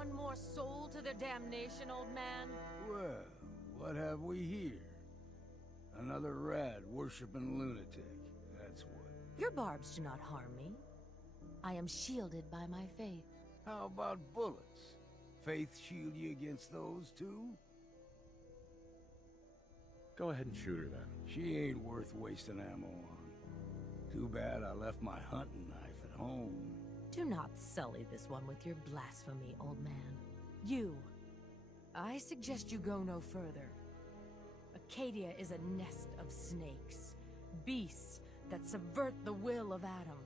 one more soul to their damnation, old man? Well, what have we here? Another rad-worshipping lunatic, that's what. Your barbs do not harm me. I am shielded by my faith. How about bullets? Faith shield you against those too? Go ahead and shoot her then. She ain't worth wasting ammo on. Too bad I left my hunting knife at home. Do not sully this one with your blasphemy, old man. You. I suggest you go no further. Arcadia is a nest of snakes. Beasts that subvert the will of Adam.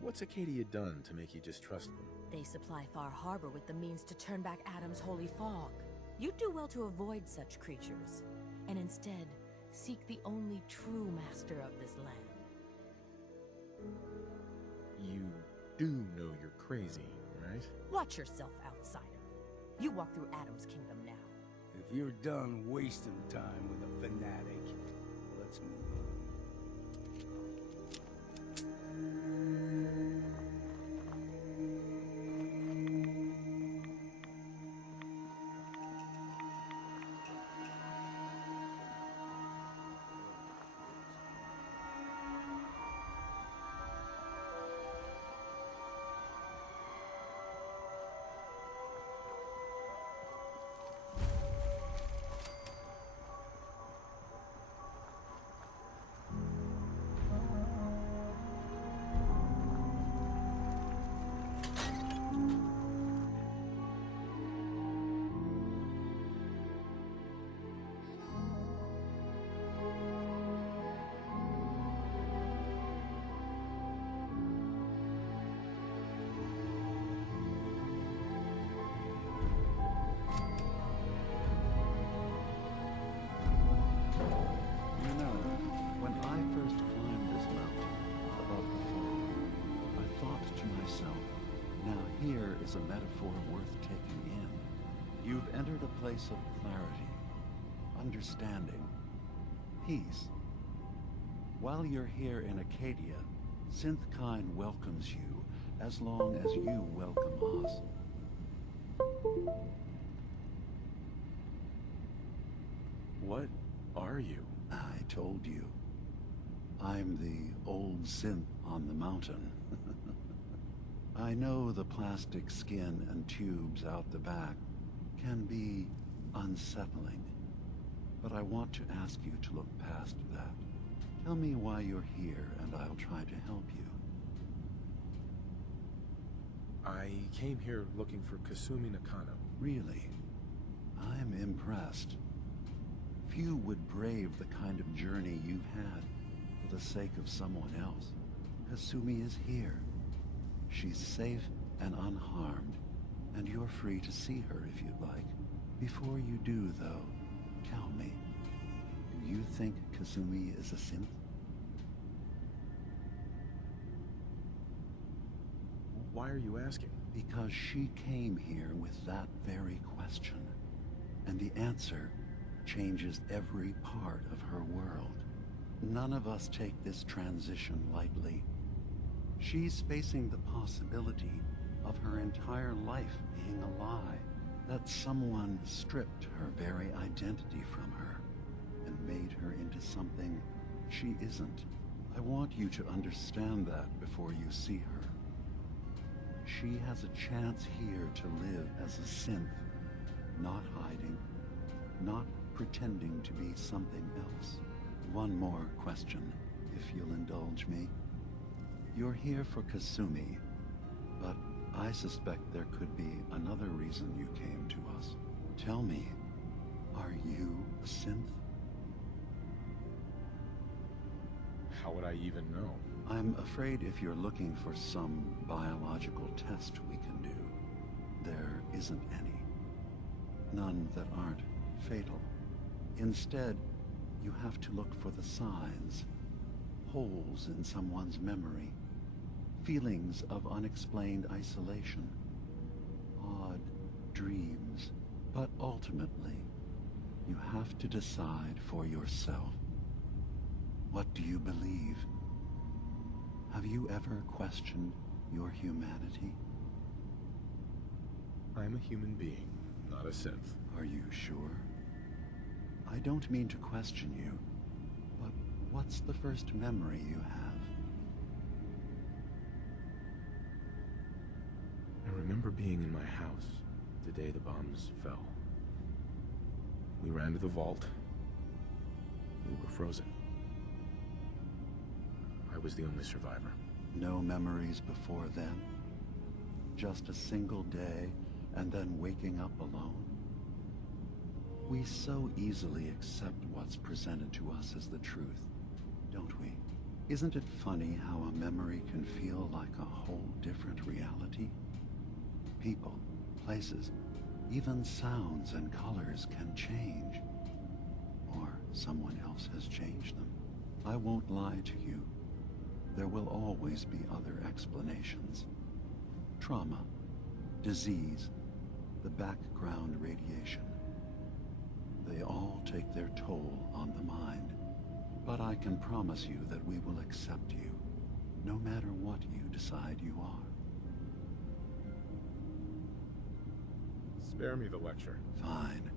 What's Arcadia done to make you distrust them? They supply Far Harbor with the means to turn back Adam's holy fog. You'd do well to avoid such creatures, and instead seek the only true master of this land. You do know you're crazy, right? Watch yourself, outsider. You walk through Adam's kingdom now. If you're done wasting time with a fanatic, let's move on. Here is a metaphor worth taking in. You've entered a place of clarity, understanding, peace. While you're here in Arcadia, Synth welcomes you as long as you welcome us. What are you? I told you. I'm the old Synth on the mountain. I know the plastic skin and tubes out the back can be unsettling, but I want to ask you to look past that. Tell me why you're here, and I'll try to help you. I came here looking for Kasumi Nakano. Really? I'm impressed. Few would brave the kind of journey you've had for the sake of someone else. Kasumi is here. She's safe and unharmed, and you're free to see her if you'd like. Before you do, though, tell me, do you think Kasumi is a synth? Why are you asking? Because she came here with that very question, and the answer changes every part of her world. None of us take this transition lightly. She's facing the possibility of her entire life being a lie, that someone stripped her very identity from her and made her into something she isn't. I want you to understand that before you see her. She has a chance here to live as a synth, not hiding, not pretending to be something else. One more question, if you'll indulge me. You're here for Kasumi, but I suspect there could be another reason you came to us. Tell me, are you a synth? How would I even know? I'm afraid if you're looking for some biological test we can do, there isn't any. None that aren't fatal. Instead, you have to look for the signs, holes in someone's memory, feelings of unexplained isolation, odd dreams. But ultimately, you have to decide for yourself. What do you believe? Have you ever questioned your humanity? I'm a human being, not a synth. Are you sure? I don't mean to question you, but what's the first memory you have? I remember being in my house the day the bombs fell. We ran to the vault. We were frozen. I was the only survivor. No memories before then? Just a single day, and then waking up alone? We so easily accept what's presented to us as the truth, don't we? Isn't it funny how a memory can feel like a whole different reality? People, places, even sounds and colors can change. Or someone else has changed them. I won't lie to you. There will always be other explanations. Trauma, disease, the background radiation. They all take their toll on the mind. But I can promise you that we will accept you, no matter what you decide you are. Spare me the lecture. Fine.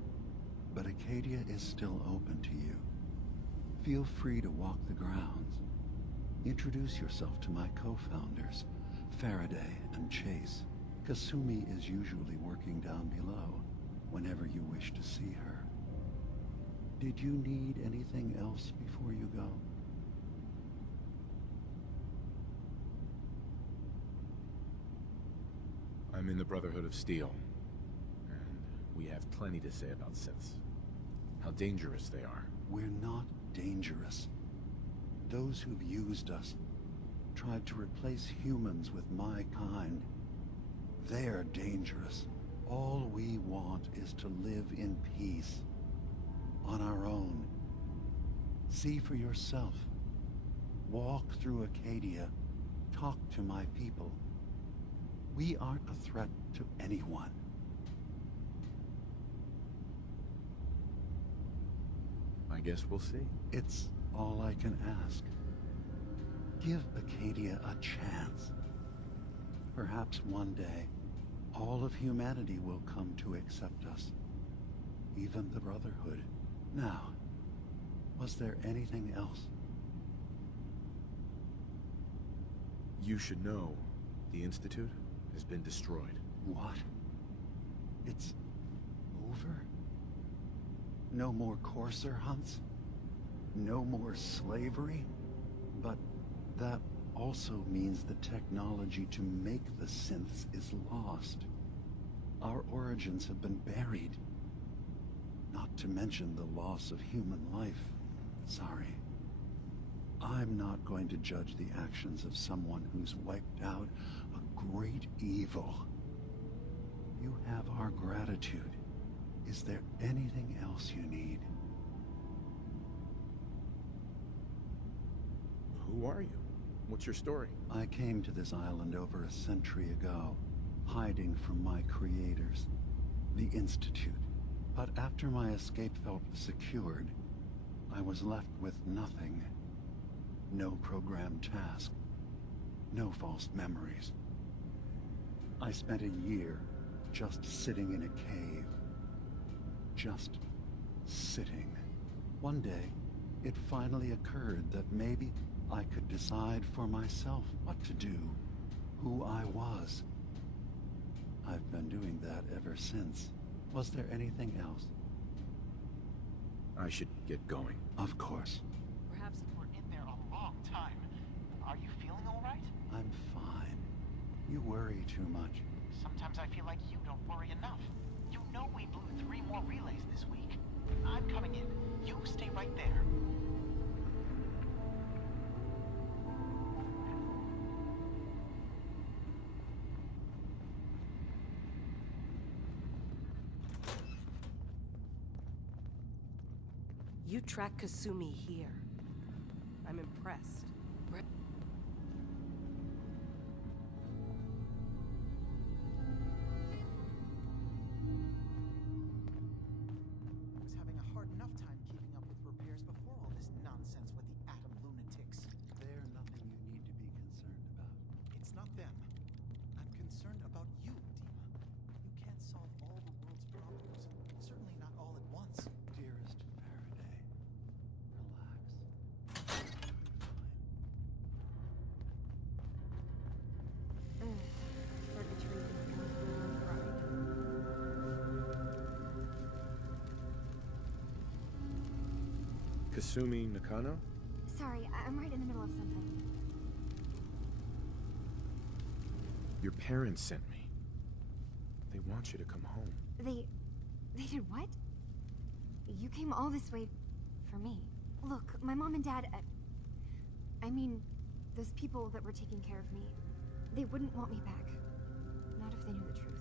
But Arcadia is still open to you. Feel free to walk the grounds. Introduce yourself to my co-founders, Faraday and Chase. Kasumi is usually working down below, whenever you wish to see her. Did you need anything else before you go? I'm in the Brotherhood of Steel, and we have plenty to say about synths. How dangerous they are. We're not dangerous. Those who've used us, tried to replace humans with my kind, they're dangerous. All we want is to live in peace, on our own. See for yourself. Walk through Arcadia, talk to my people. We aren't a threat to anyone. I guess we'll see. It's all I can ask. Give Arcadia a chance. Perhaps one day, all of humanity will come to accept us. Even the Brotherhood. Now, was there anything else? You should know, the Institute has been destroyed. What? It's over? No more courser hunts? No more slavery? But that also means the technology to make the synths is lost. Our origins have been buried. Not to mention the loss of human life. Sorry. I'm not going to judge the actions of someone who's wiped out a great evil. You have our gratitude. Is there anything else you need? Who are you? What's your story? I came to this island over a century ago, hiding from my creators, the Institute. But after my escape felt secured, I was left with nothing. No programmed task. No false memories. I spent a year just sitting in a cave. Just sitting. One day, it finally occurred that maybe I could decide for myself what to do, who I was. I've been doing that ever since. Was there anything else? I should get going. Of course. Perhaps we're in there a long time. Are you feeling all right? I'm fine. You worry too much. Sometimes I feel like you don't worry enough. You know we blew 3 more relays this week. I'm coming in. You stay right there. You track Kasumi here. I'm impressed. I was having a hard enough time keeping up with repairs before all this nonsense with the atom lunatics. They're nothing you need to be concerned about. It's not them. I'm concerned about you, Dima. You can't solve Kasumi Nakano? Sorry, I'm right in the middle of something. Your parents sent me. They want you to come home. They did what? You came all this way for me. Look, my mom and dad, I mean, those people that were taking care of me, they wouldn't want me back. Not if they knew the truth.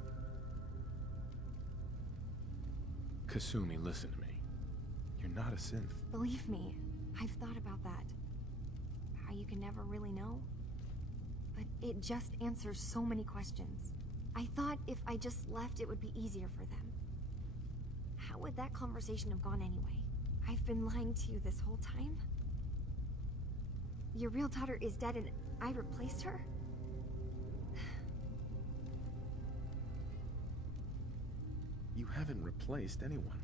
Kasumi, listen to me. You're not a synth. Believe me, I've thought about that. How you can never really know. But it just answers so many questions. I thought if I just left, it would be easier for them. How would that conversation have gone anyway? I've been lying to you this whole time? Your real daughter is dead and I replaced her? You haven't replaced anyone.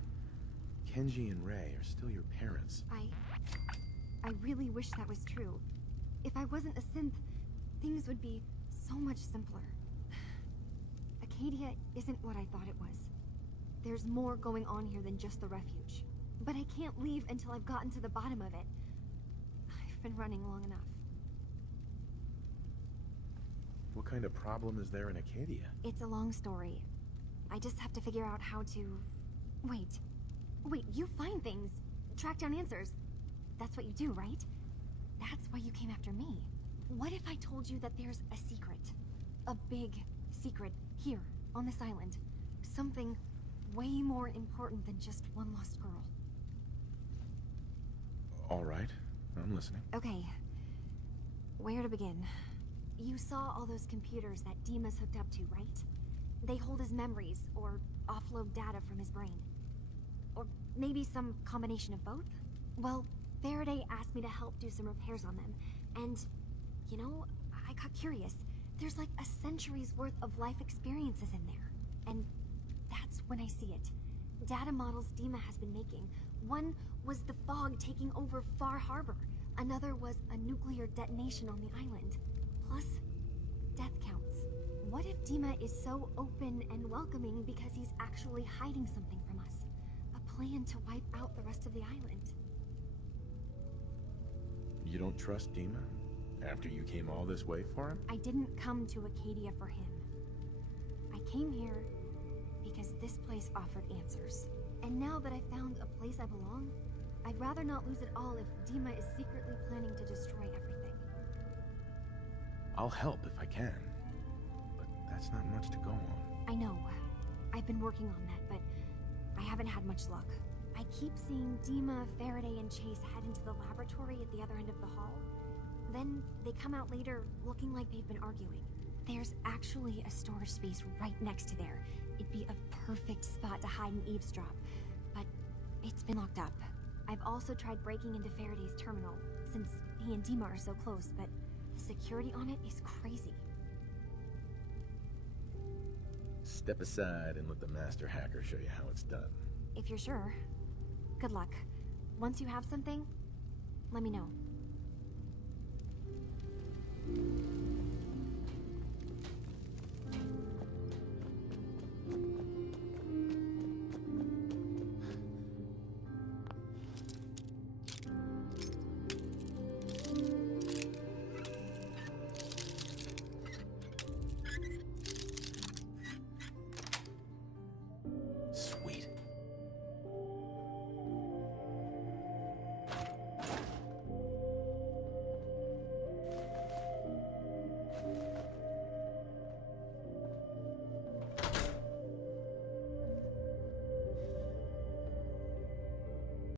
Kenji and Rei are still your parents. I really wish that was true. If I wasn't a synth, things would be so much simpler. Arcadia isn't what I thought it was. There's more going on here than just the refuge. But I can't leave until I've gotten to the bottom of it. I've been running long enough. What kind of problem is there in Arcadia? It's a long story. I just have to figure out how to... Wait, you find things. Track down answers. That's what you do, right? That's why you came after me. What if I told you that there's a secret? A big secret here, on this island. Something way more important than just one lost girl. All right, I'm listening. Okay. Where to begin? You saw all those computers that Dima's hooked up to, right? They hold his memories, or offload data from his brain. Or maybe some combination of both? Well, Faraday asked me to help do some repairs on them, and, you know, I got curious. There's like a century's worth of life experiences in there, and that's when I see it. Data models Dima has been making. One was the fog taking over Far Harbor. Another was a nuclear detonation on the island. Plus, death counts. What if Dima is so open and welcoming because he's actually hiding something from us? A plan to wipe out the rest of the island. You don't trust Dima? After you came all this way for him? I didn't come to Arcadia for him. I came here because this place offered answers. And now that I found a place I belong, I'd rather not lose it all if Dima is secretly planning to destroy everything. I'll help if I can. But that's not much to go on. I know. I've been working on that, but I haven't had much luck. I keep seeing Dima, Faraday, and Chase head into the laboratory at the other end of the hall. Then they come out later looking like they've been arguing. There's actually a storage space right next to there. It'd be a perfect spot to hide and eavesdrop, but it's been locked up. I've also tried breaking into Faraday's terminal, since he and Dima are so close, but the security on it is crazy. Step aside and let the master hacker show you how it's done. If you're sure. Good luck. Once you have something, let me know.